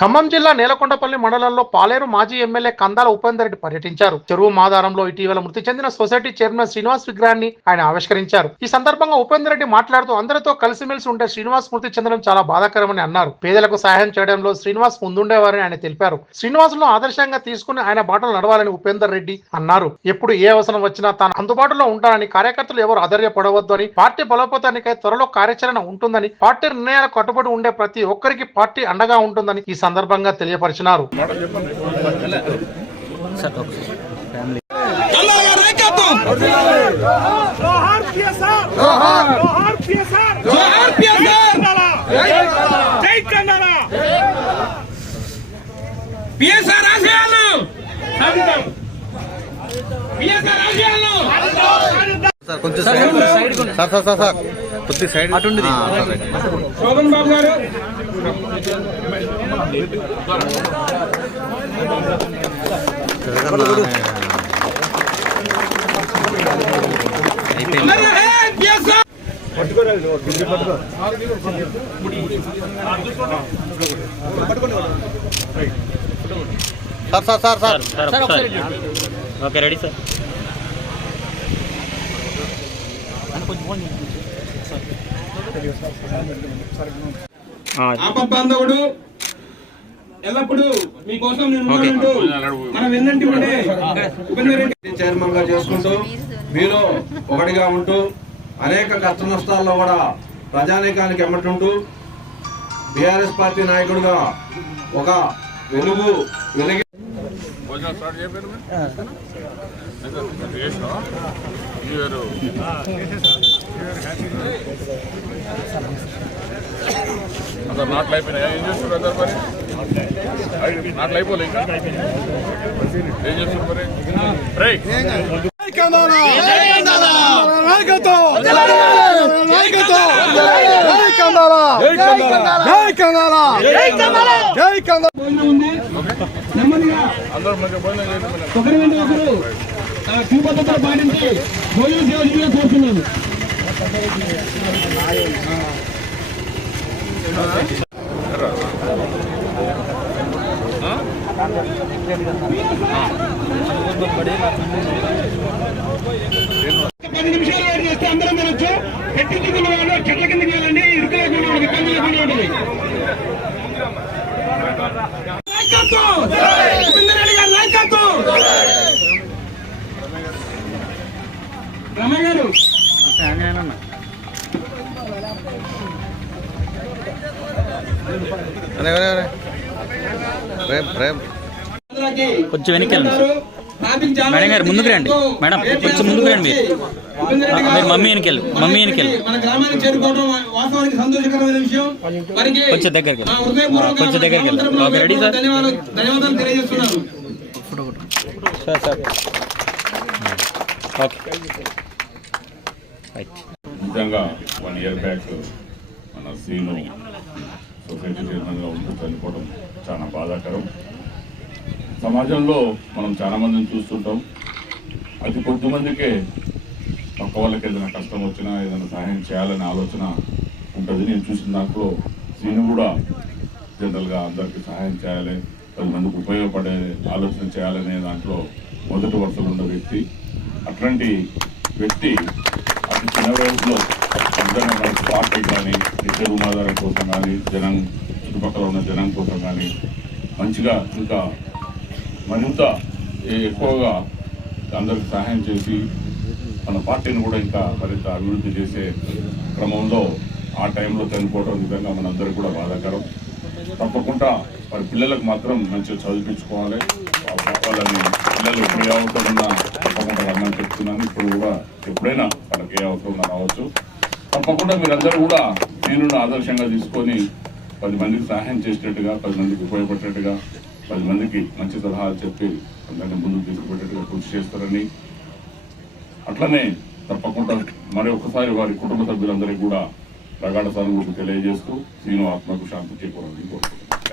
ఖమ్మం జిల్లా నేలకొండపల్లి మండలంలో పాలేరు మాజీ ఎమ్మెల్యే కందాల ఉపేందర్ రెడ్డి పర్యటించారు. చెరువు మాదారంలో ఇటీవల మృతి చెందిన సొసైటీ చైర్మన్ శ్రీనివాస్ విగ్రహాన్ని ఆయన ఆవిష్కరించారు. ఈ సందర్భంగా ఉపేందర్ రెడ్డి మాట్లాడుతూ అందరితో కలిసిమెలిసి ఉండే శ్రీనివాస్ మృతి చెందడం చాలా బాధాకరమని అన్నారు. పేదలకు సహాయం చేయడంలో శ్రీనివాస్ ముందుండేవారని ఆయన తెలిపారు. శ్రీనివాసును ఆదర్శంగా తీసుకుని ఆయన బాటలు నడవాలని ఉపేందర్ రెడ్డి అన్నారు. ఎప్పుడు ఏ అవసరం వచ్చినా తాను అందుబాటులో ఉంటానని కార్యకర్తలు ఎవరు ఆధర్యపడవద్దు అని పార్టీ బలోపేతానికై త్వరలో కార్యాచరణ ఉంటుందని పార్టీ నిర్ణయాలకు కట్టుబడి ఉండే ప్రతి ఒక్కరికి పార్టీ అండగా ఉంటుందని ఈ సందర్భంగా తెలియపరిచినారు. పిఎస్ఆర్ ఆశయాలు ఆశయాలు సార్ కొంచెం side sir sir sir sir. కొద్ది సైడ్ అటుండి శోభన్ బాబు గారు. Sir sir sir sir. Sir ఒకసారి ఓకే రెడీ సార్. ఆపద్బాంధవుడు ఎల్లప్పుడూ మీకోసం నేను మన చైర్మన్గా చేసుకుంటూ మీలో ఒకటిగా ఉంటూ అనేక కష్ట నష్టాల్లో కూడా ప్రజానీకానికి ఎమ్మటుంటూ బీఆర్ఎస్ పార్టీ నాయకుడిగా ఒక వెలుగు వెలిగి అసలు నాట్లు అయిపోయినాయా ఏం చేస్తున్నారు అందరు మరి నాట్లు అయిపోలే ఇంకా ఏం చేస్తున్నారు మరి భోజనం ఉంది. నెమ్మదిగా అందరూ మంచిగా భోజనం చేయండి మరి. ఒకరి వెంట ఒకరు ఆ, క్యూ పద్ధతులు పాటించి భోజనం సేవలుగా కోరుతున్నాను పది కొంచెం వెనక్కి మేడం గారు ముందుకు రండి. మేడం, కొంచెం ముందుకు రండి మీరు. మీరు మమ్మీ వెనకెళ్ళు, మమ్మీ వెనకెళ్ళు. మన గ్రామానికి చేరుకోవడం వాస్తవానికి సంతోషకరమైన విషయం వారికి కొంచెం దగ్గరికి కొంచెం దగ్గరికి వెళ్ళు. Ready sir? ధన్యవాదాలు ధన్యవాదాలు తెలియజేస్తున్నాను సార్ సార్ ఓకే రైట్ నిజంగా వన్ ఇయర్ బ్యాక్ మన సీను సొసైటీ చైర్మన్గా ఉంటూ చనిపోవడం చాలా బాధాకరం. సమాజంలో మనం చాలా మందిని చూస్తుంటాం. అతి కొద్ది మందికే పక్క వాళ్ళకి ఏదైనా కష్టం వచ్చినా ఏదైనా సహాయం చేయాలనే ఆలోచన ఉంటుంది. నేను చూసిన దాంట్లో సీను కూడా జనరల్గా అందరికీ సహాయం చేయాలి పది మందికి ఉపయోగపడే ఆలోచన చేయాలనే దాంట్లో మొదటి వరుసలో ఉన్న వ్యక్తి. అట్లాంటి వ్యక్తి అతి చిన్న నిజంగా మన పార్టీ కానీ నిత్య రుణాధారం కోసం కానీ జనం చుట్టుపక్కల ఉన్న జనం కోసం కానీ మంచిగా ఇంకా మరింత ఎక్కువగా అందరికి సహాయం చేసి మన పార్టీని కూడా ఇంకా మరింత అభివృద్ధి చేసే క్రమంలో ఆ టైంలో చనిపోవడం నిజంగా మనందరికీ కూడా బాధాకరం. తప్పకుండా మరి పిల్లలకు మాత్రం మంచిగా చదివించుకోవాలి. వాళ్ళని పిల్లలు ఫ్రీ ఏ తప్పకుండా రమ్మని చెప్తున్నాను. ఇప్పుడు కూడా ఎప్పుడైనా వాళ్ళకి ఏ అవసరం రావచ్చు. తప్పకుండా మీరందరూ కూడా నేను ఆదర్శంగా తీసుకొని పది మందికి సహాయం చేసేటట్టుగా పది మందికి ఉపయోగపడేటట్టుగా పది మందికి మంచి సలహాలు చెప్పి అందరినీ ముందుకు తీసుకుపెట్టేట్టుగా కృషి చేస్తారని అట్లనే తప్పకుండా మరి ఒకసారి వారి కుటుంబ సభ్యులందరికీ కూడా ప్రగాఢ సానుభూతి తెలియజేస్తూ శ్రీను ఆత్మకు శాంతి చేకూరాలని కోరుకుంటున్నాను.